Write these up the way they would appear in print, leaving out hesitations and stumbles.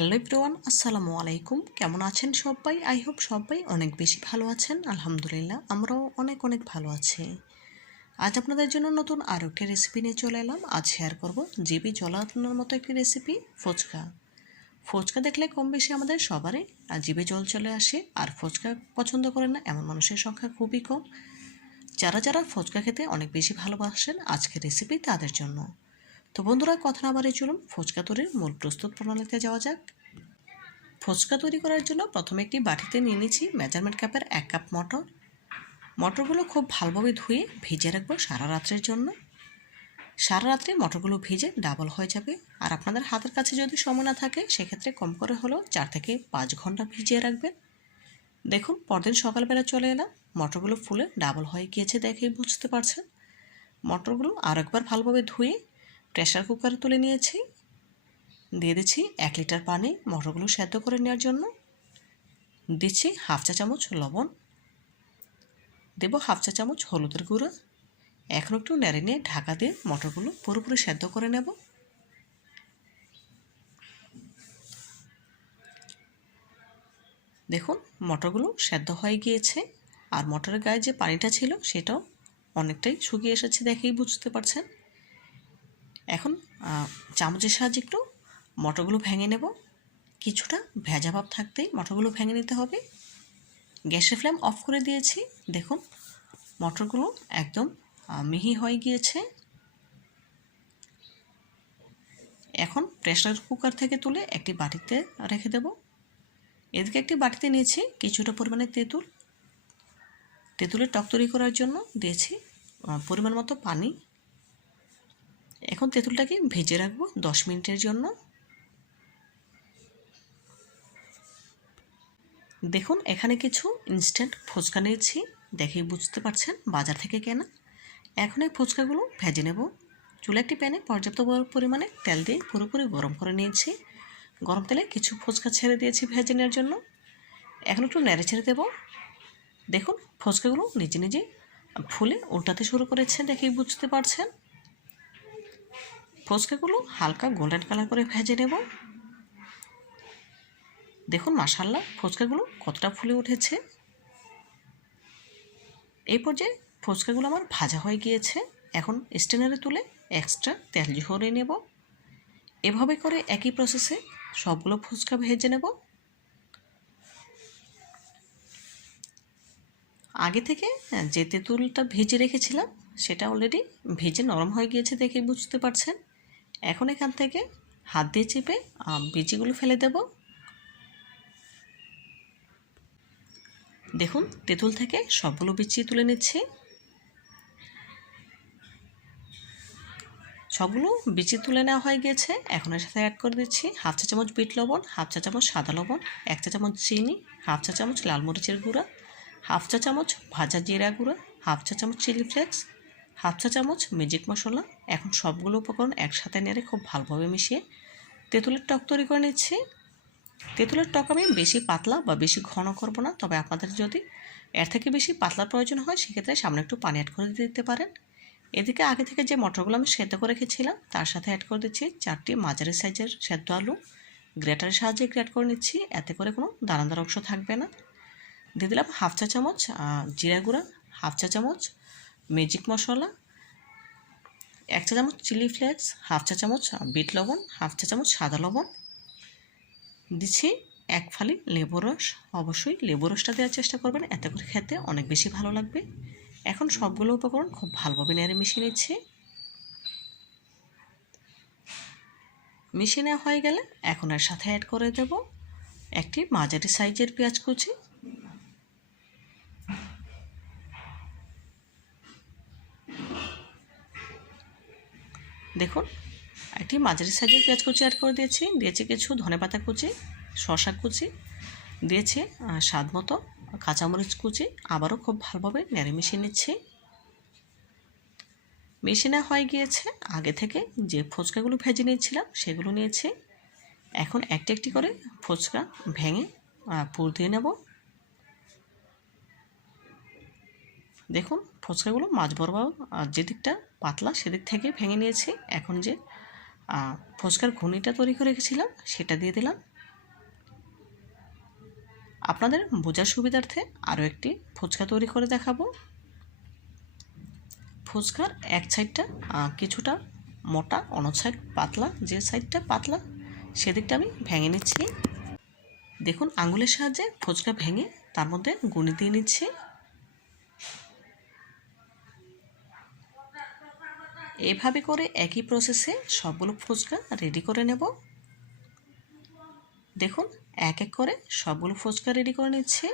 Hello everyone, আসসালামু আলাইকুম। কেমন আছেন সবাই? আই হোপ সবাই অনেক বেশি ভালো আছেন। আলহামদুলিল্লাহ আমরাও অনেক অনেক ভালো আছি। আজ আপনাদের জন্য নতুন আরও একটি রেসিপি নিয়ে চলে এলাম। আজ শেয়ার করব জিভে জলানোর মতো একটি রেসিপি, ফুচকা। ফুচকা দেখলে কম বেশি আমাদের সবারই জিভে জল চলে আসে। আর ফুচকা পছন্দ করেন না এমন মানুষের সংখ্যা খুবই কম। যারা যারা ফুচকা খেতে অনেক বেশি ভালোবাসেন, আজকের রেসিপি তাদের জন্য। তো বন্ধুরা, কথা না বাড়িয়ে চলুন ফুচকা তৈরির মূল প্রস্তুত প্রণালীতে যাওয়া যাক। ফুচকা তৈরি করার জন্য প্রথমে একটি বাটিতে নিয়ে নিচ্ছি মেজারমেন্ট কাপের 1 কাপ মটর। মটরগুলো খুব ভালোভাবে ধুয়ে ভিজে রাখবো সারা রাত্রের জন্য। সারা রাত্রে মটরগুলো ভিজে ডাবল হয়ে যাবে। আর আপনাদের হাতের কাছে যদি সময় না থাকে সেক্ষেত্রে কম করে হলেও 4 থেকে 5 ঘন্টা ভিজিয়ে রাখবেন। দেখুন, পরদিন সকালবেলা চলে এলাম, মটরগুলো ফুলে ডাবল হয়ে গিয়েছে, দেখেই বুঝতে পারছেন। মটরগুলো আর একবার ভালোভাবে ধুয়ে প্রেসার কুকারে তুলে নিয়েছি। দিয়ে দিচ্ছি 1 লিটার পানি মটরগুলো সেদ্ধ করে নেওয়ার জন্য। দিচ্ছি হাফ চা চামচ লবণ, দেব হাফ চা চামচ হলুদের গুঁড়ো। এখন একটু নেড়ে নিয়ে ঢাকা দিয়ে মটরগুলো পুরোপুরি সেদ্ধ করে নেব। দেখুন, মটরগুলো সেদ্ধ হয়ে গিয়েছে। আর মটরের গায়ে যে পানিটা ছিল সেটাও অনেকটাই শুকিয়ে এসেছে, দেখেই বুঝতে পারছেন। এখন চামচের সাহায্যে একটু মটরগুলো ভেঙে নেব। কিছুটা ভেজা ভাব থাকতেই মটরগুলো ভেঙে নিতে হবে। গ্যাসের ফ্লেম অফ করে দিয়েছি। দেখুন, মটরগুলো একদম মিহি হয়ে গিয়েছে। এখন প্রেসার কুকার থেকে তুলে একটি বাটিতে রেখে দেব। এদিকে একটি বাটিতে নিয়েছি কিছুটা পরিমাণে তেঁতুল। তেঁতুলের টক তৈরি করার জন্য দিয়েছি পরিমাণ মতো পানি। এখন তেঁতুলটাকে ভেজে রাখবো 10 মিনিটের জন্য। দেখুন, এখানে কিছু ইনস্ট্যান্ট ফুচকা নিয়েছি, দেখেই বুঝতে পারছেন, বাজার থেকে কেনা। এখন এই ফুচকাগুলো ভেজে নেব। চুলা একটি প্যানে পর্যাপ্ত পরিমাণে তেল দিয়ে পুরোপুরি গরম করে নিয়েছি। গরম তেলে কিছু ফুচকা ছেড়ে দিয়েছি ভেজে নেওয়ার জন্য। এখন একটু নেড়ে ছেড়ে দেবো। দেখুন, ফুচকাগুলো নিজে নিজে ফুলে উল্টাতে শুরু করেছে, দেখেই বুঝতে পারছেন। ফুচকাগুলো হালকা গোল্ডেন কালার করে ভেজে নেব। দেখুন, মাশাআল্লাহ ফুচকাগুলো কতটা ফুলে উঠেছে। এই পর্যায়ে ফুচকাগুলো আমার ভাজা হয়ে গিয়েছে। এখন স্ট্রেনারে তুলে এক্সট্রা তেল ঝরিয়ে নেব। এভাবে করে একই প্রসেসে সবগুলো ফুচকা ভেজে নেব। আগে থেকে যে তেঁতুলটা ভেজে রেখেছিলাম সেটা অলরেডি ভেজে নরম হয়ে গিয়েছে, দেখে বুঝতে পারছেন। এখন এখান থেকে হাত দিয়ে চেপে বিচিগুলো ফেলে দেব। দেখুন, তেঁতুল থেকে সবগুলো বিচি তুলে নিচ্ছি। সবগুলো বিচি তুলে নেওয়া হয়ে গেছে। এখন এর সাথে অ্যাড করে দিচ্ছি হাফ চা চামচ বিট লবণ, হাফ চা চামচ সাদা লবণ, 1 চা চামচ চিনি, হাফ চা চামচ লাল মরিচের গুঁড়া, হাফ চা চামচ ভাজা জিরা গুঁড়া, হাফ চা চামচ চিলি ফ্লেক্স, হাফ চা চামচ ম্যাজিক মশলা। এখন সবগুলো উপকরণ একসাথে নেড়ে খুব ভালোভাবে মিশিয়ে তেঁতুলের টক তৈরি করে নিচ্ছি। তেঁতুলের টক আমি বেশি পাতলা বা বেশি ঘন করব না, তবে আপনাদের যদি এর থেকে বেশি পাতলার প্রয়োজন হয় সেক্ষেত্রে সামনে একটু পানি অ্যাড করে দিতে পারেন। এদিকে আগে থেকে যে মটরগুলো আমি সেদ্ধ করে রেখেছিলাম তার সাথে অ্যাড করে দিচ্ছি 4টি মাঝারি সাইজের সেদ্ধ আলু। গ্রেটারের সাহায্যে গ্রেট করে নিচ্ছি, এতে করে কোনো দানাদার অংশ থাকবে না। দিয়ে দিলাম হাফ চা চামচ জিরা গুঁড়া, হাফ চা চামচ ম্যাজিক মশলা, 1 চা চামচ চিলি ফ্লেক্স, হাফ চা চামচ বিট লবণ, হাফ চা চামচ সাদা লবণ। দিচ্ছি 1 ফালি লেবুর রস। অবশ্যই লেবুর রসটা দেওয়ার চেষ্টা করবেন, এতে করে খেতে অনেক বেশি ভালো লাগবে। এখন সবগুলো উপকরণ খুব ভালোভাবে নেড়ে মিশিয়ে নিচ্ছি। মিশিয়ে নেওয়া হয়ে গেলে এখন এর সাথে অ্যাড করে দেব একটি মাঝারি সাইজের পেঁয়াজ কুচি। দেখুন, একটি মাঝারি সাইজের পেঁয়াজ কুচি অ্যাড করে দিয়েছি। দিয়েছি কিছু ধনেপাতা কুচি, শসা কুচি, দিয়েছি স্বাদ মতো কাঁচামরিচ কুচি। আবারও খুব ভালোভাবে নেড়ে মিশিয়ে নিচ্ছি। মিশিয়ে নেওয়া হয়ে গিয়েছে। আগে থেকে যে ফুচকাগুলো ভেজে নিয়েছিলাম সেগুলো নিয়েছি। এখন একটি একটি করে ফুচকা ভেঙে পুর দিয়ে নেব। দেখুন, ফুচকাগুলো মাঝ বরাবর যে দিকটা পাতলা সেদিক থেকে ভেঙে নিয়েছি। এখন যে ফুচকার ঘুনিটা তৈরি করে রেখেছিলাম সেটা দিয়ে দিলাম। আপনাদের বোঝার সুবিধার্থে আরও একটি ফুচকা তৈরি করে দেখাবো। ফুচকার এক সাইডটা কিছুটা মোটা, অন্য সাইড পাতলা। যে সাইডটা পাতলা সেদিকটা আমি ভেঙে নিচ্ছি। দেখুন আঙুলের সাহায্যে ফুচকা ভেঙে তার মধ্যে গুঁড়ি দিয়ে নিচ্ছি। এভাবে করে একই প্রসেসে সবগুলো ফুচকা রেডি করে নেব। দেখুন এক এক করে সবগুলো ফুচকা রেডি করে নিচ্ছি।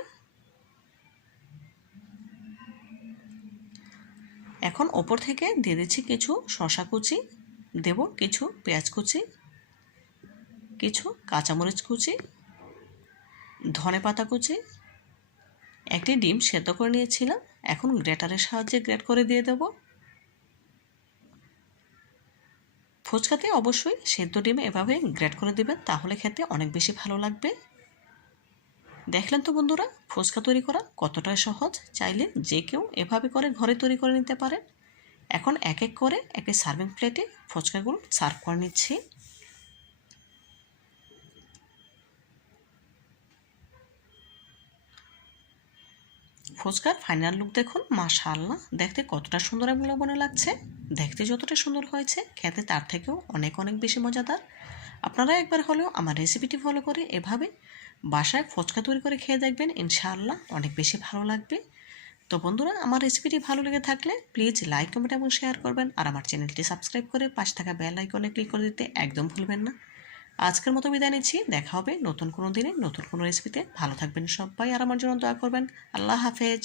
এখন ওপর থেকে দিয়ে দিচ্ছি কিছু শসা কুচি, দেব কিছু পেঁয়াজ কুচি, কিছু কাঁচামরিচ কুচি, ধনেপাতা কুচি, একটি ডিম সেদ্ধ করে নিয়েছিলাম, এখন গ্রেটারের সাহায্যে গ্রেট করে দিয়ে দেব। ফুচকাতে অবশ্যই সেদ্ধ ডিম এভাবে গ্রেট করে দিবেন, তাহলে খেতে অনেক বেশি ভালো লাগবে। দেখলেন তো বন্ধুরা ফুচকা তৈরি করা কতটা সহজ, চাইলে যে কেউ এভাবে করে ঘরে তৈরি করে নিতে পারেন। এখন এক এক করে একটি সার্ভিং প্লেটে ফুচকাগুলো সার্ভ করে নিচ্ছি। ফুচকার ফাইনাল লুক দেখুন, মাশাআল্লাহ দেখতে কতটা সুন্দর এবং লোভনীয় লাগছে। দেখতে যতটা সুন্দর হয়েছে খেতে তার থেকেও অনেক অনেক বেশি মজাদার। আপনারা একবার হলেও আমার রেসিপিটি ফলো করে এভাবে বাসায় ফুচকা তৈরি করে খেয়ে দেখবেন, ইনশাআল্লাহ অনেক বেশি ভালো লাগবে। তো বন্ধুরা আমার রেসিপিটি ভালো লেগে থাকলে প্লিজ লাইক, কমেন্ট এবং শেয়ার করবেন, আর আমার চ্যানেলটি সাবস্ক্রাইব করে পাশে থাকা বেল আইকনে ক্লিক করে দিতে একদম ভুলবেন না। আজকের মতো বিদায় নিচ্ছি, দেখা হবে নতুন কোনো দিনে নতুন কোনো রেসিপিতে। ভালো থাকবেন সবাই আর আমার জন্য দোয়া করবেন। আল্লাহ হাফেজ।